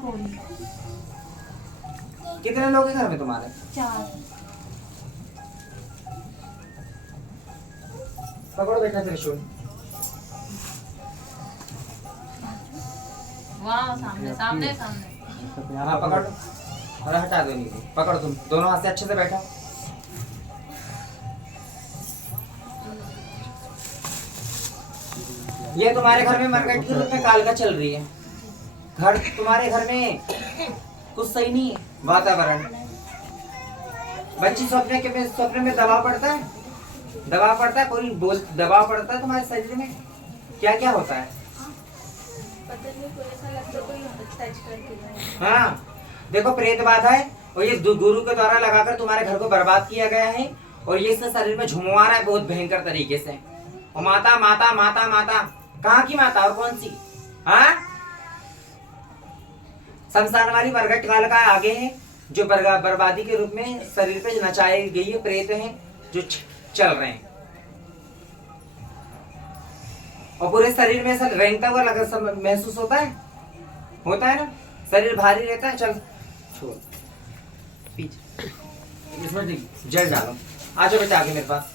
कोई। कितने लोग हैं घर में तुम्हारे? 4। पकड़ो बेटा त्रिशूल। वाह, सामने सामने सामने। हाँ पकड़ लो और हटा दो नीचे। पकड़ो तुम दोनों हाथ से अच्छे से बैठो। ये तुम्हारे घर में मरकट के रूप में कालका चल रही है। घर तुम्हारे घर में कुछ सही नहीं है वातावरण। बच्ची सपने में दबाव पड़ता है, दबाव पड़ता है, कोई बोल दबाव पड़ता है तुम्हारे शरीर में। क्या क्या होता है? हाँ देखो, प्रेत बाधा है और ये गुरु के द्वारा लगाकर तुम्हारे घर को बर्बाद किया गया है और ये इसके शरीर में झुमवा रहा है बहुत भयंकर तरीके से। और माता माता माता माता, कहाँ की माता और कौन सी? हाँ, शमशान वाली मरघट काल का आगे है जो बर्बादी के रूप में शरीर पे नचाई गई है। प्रेत हैं जो चल रहे हैं और पूरे शरीर में ऐसा रेंगता हुआ महसूस होता है ना, शरीर भारी रहता है। चल छोड़ पीछे, इसमें जल डालो। आ जाओ बेटा आगे मेरे पास।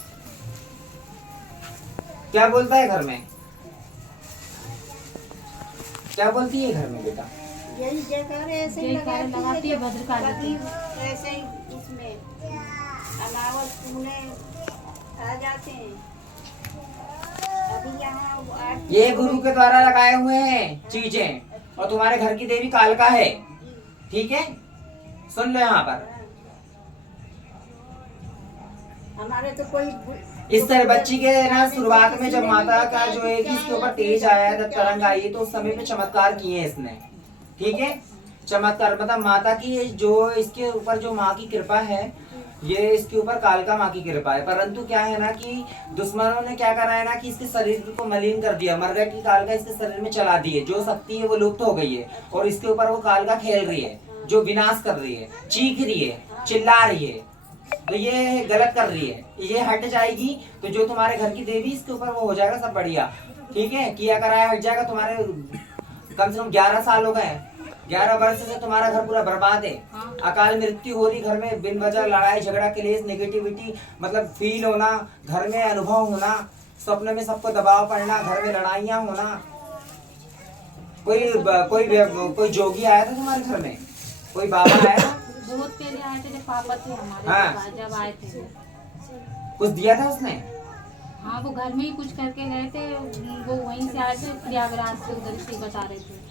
क्या बोलता है घर में? क्या बोलती है घर में बेटा? यही जयकारे ऐसे ही लगाती है भद्रकाली। ऐसे ही उसमें अलावा सुने आ जाते हैं। अभी यहाँ ये गुरु के द्वारा लगाए हुए हैं चीजें और तुम्हारे घर की देवी कालका है, ठीक है? सुन लो यहाँ पर। हमारे तो कोई इस तरह बच्ची के ना शुरुआत में जब माता का जो है कि इसके ऊपर तेज आया, जब तरंग आई तो उस समय पे चमत्कार किए हैं इसने, ठीक है? चमत्कार मतलब माता की जो इसके ऊपर जो माँ की कृपा है, ये इसके ऊपर कालका माँ की कृपा है। परंतु क्या है ना कि दुश्मनों ने क्या करा है ना कि इसके शरीर को मलिन कर दिया। मरघट की कालका इसके शरीर में चला दी है। जो शक्ति है वो लुप्त हो गई है और इसके ऊपर वो कालका खेल रही है, जो विनाश कर रही है, चीख रही है, चिल्ला रही है। तो ये गलत कर रही है। ये हट जाएगी तो जो तुम्हारे घर की देवी इसके ऊपर वो हो जाएगा सब बढ़िया, ठीक है? किया कराया हट जाएगा। तुम्हारे कम से कम 11 साल हो गए, 11 वर्ष से तुम्हारा घर पूरा बर्बाद है। अकाल मृत्यु हो रही घर में, बिन वजह लड़ाई झगड़ा क्लेश नेगेटिविटी मतलब फील होना, घर में अनुभव होना, सपने में सबको दबाव पड़ना, घर में लड़ाइयाँ होना। कोई जोगी आया था तुम्हारे घर में? कोई बाबा आया था? बहुत पहले आए थे जब पापा थे हमारे। हाँ। जब आए थे कुछ दिया था उसने? हाँ, वो घर में ही कुछ करके गए थे। वो वहीं से आए थे प्रयागराज से, उधर से बता रहे थे।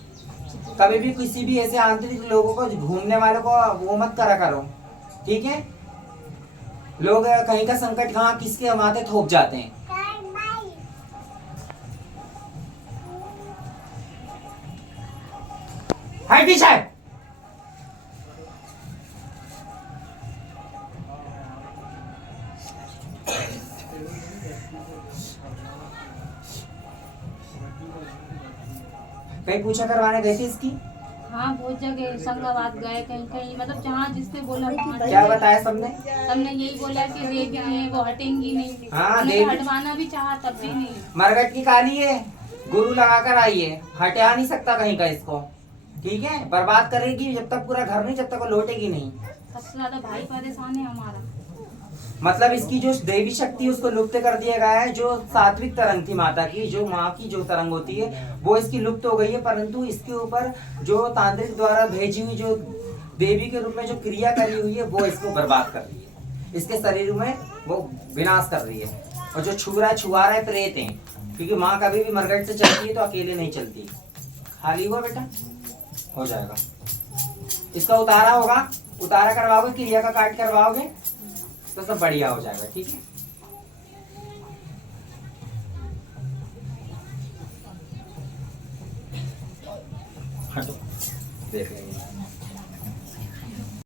कभी भी किसी भी ऐसे आंतरिक लोगों को, घूमने वालों को वो मत करा करो, ठीक है? लोग कहीं का संकट कहाँ किसके माथे थोप जाते हैं। हाय पीछे कहीं पूछा करवाने गए थे इसकी? हाँ, बहुत जगह संगाबाद गए, कहीं कहीं मतलब जहाँ जिससे बोला वहाँ। क्या बताया सबने? सबने यही बोला कि देवी है वो हटेंगी नहीं। हाँ, उन्हें देवी हटवाना भी चाहा तब भी नहीं। मरघट की काली है, गुरु लगाकर आई है, हटा नहीं सकता कहीं का इसको, ठीक है? बर्बाद करेगी जब तक पूरा घर नहीं, जब तक वो लौटेगी नहीं। सबसे ज्यादा भाई परेशान है हमारा। मतलब इसकी जो देवी शक्ति है उसको लुप्त कर दिया गया है। जो सात्विक तरंग थी माता की, जो माँ की जो तरंग होती है वो इसकी लुप्त हो गई है। परंतु इसके ऊपर जो तांत्रिक द्वारा भेजी हुई जो देवी के रूप में जो क्रिया करी हुई है वो इसको बर्बाद कर रही है, इसके शरीर में वो विनाश कर रही है। और जो छुआ रहा है प्रेत है, क्योंकि माँ कभी भी मरघट से चलती है तो अकेले नहीं चलती। खाली हुआ बेटा, हो जाएगा। इसका उतारा होगा, उतारा करवाओगे, क्रिया का काट करवाओगे तो सब बढ़िया हो जाएगा, ठीक है? हटो, देख लेंगे।